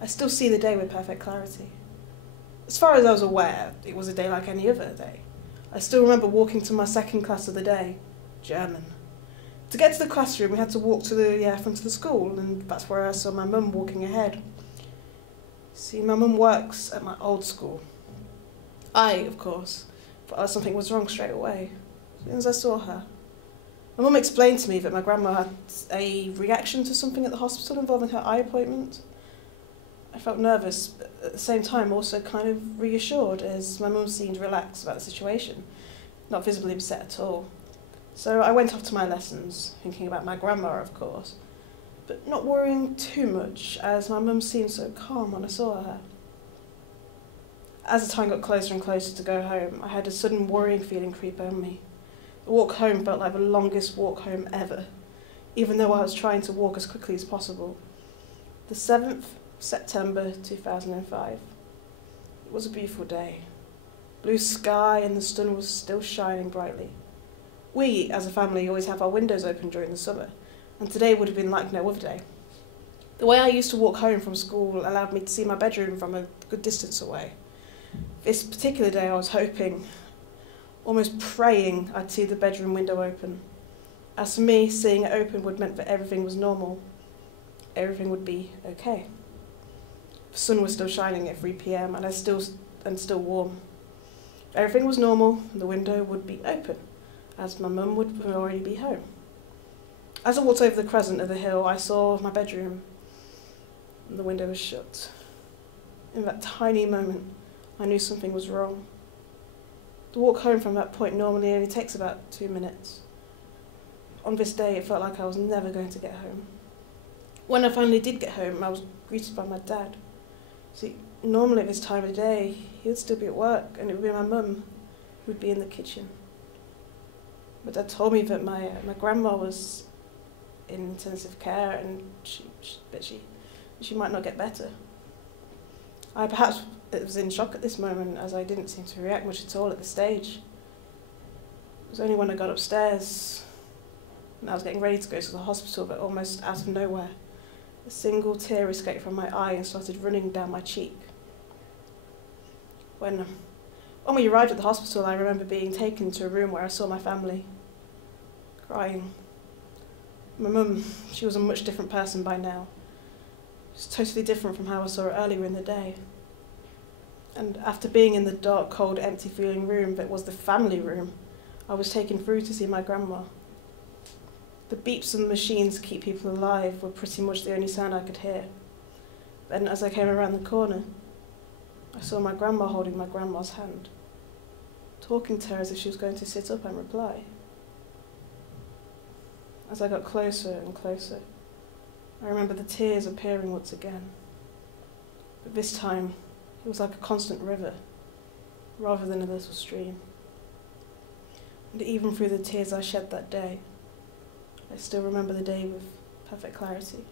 I still see the day with perfect clarity. As far as I was aware, it was a day like any other day. I still remember walking to my second class of the day, German. To get to the classroom, we had to walk to the front of the school, and that's where I saw my mum walking ahead. See, my mum works at my old school. I, of course, thought something was wrong straight away, as soon as I saw her. My mum explained to me that my grandma had a reaction to something at the hospital involving her eye appointment. I felt nervous, but at the same time also kind of reassured, as my mum seemed relaxed about the situation, not visibly upset at all. So I went off to my lessons, thinking about my grandma, of course, but not worrying too much, as my mum seemed so calm when I saw her. As the time got closer and closer to go home, I had a sudden worrying feeling creep over me. The walk home felt like the longest walk home ever, even though I was trying to walk as quickly as possible. The 7th September 2005. It was a beautiful day. Blue sky and the sun was still shining brightly. We, as a family, always have our windows open during the summer, and today would have been like no other day. The way I used to walk home from school allowed me to see my bedroom from a good distance away. This particular day I was hoping, almost praying, I'd see the bedroom window open. As for me, seeing it open would mean that everything was normal. Everything would be okay. The sun was still shining at 3 p.m. and still warm. If everything was normal, the window would be open, as my mum would already be home. As I walked over the crescent of the hill, I saw my bedroom, and the window was shut. In that tiny moment, I knew something was wrong. The walk home from that point normally only takes about 2 minutes. On this day, it felt like I was never going to get home. When I finally did get home, I was greeted by my dad. See, normally at this time of the day, he would still be at work, and it would be my mum who would be in the kitchen. But Dad told me that my grandma was in intensive care, and she might not get better. I perhaps was in shock at this moment, as I didn't seem to react much at all at the stage. It was only when I got upstairs and I was getting ready to go to the hospital that almost out of nowhere, a single tear escaped from my eye and started running down my cheek. When we arrived at the hospital, I remember being taken to a room where I saw my family, crying. My mum, she was a much different person by now. She was totally different from how I saw her earlier in the day. And after being in the dark, cold, empty-feeling room that was the family room, I was taken through to see my grandma. The beeps and the machines to keep people alive were pretty much the only sound I could hear. Then, as I came around the corner, I saw my grandma holding my grandma's hand, talking to her as if she was going to sit up and reply. As I got closer and closer, I remember the tears appearing once again. But this time, it was like a constant river, rather than a little stream. And even through the tears I shed that day, I still remember the day with perfect clarity.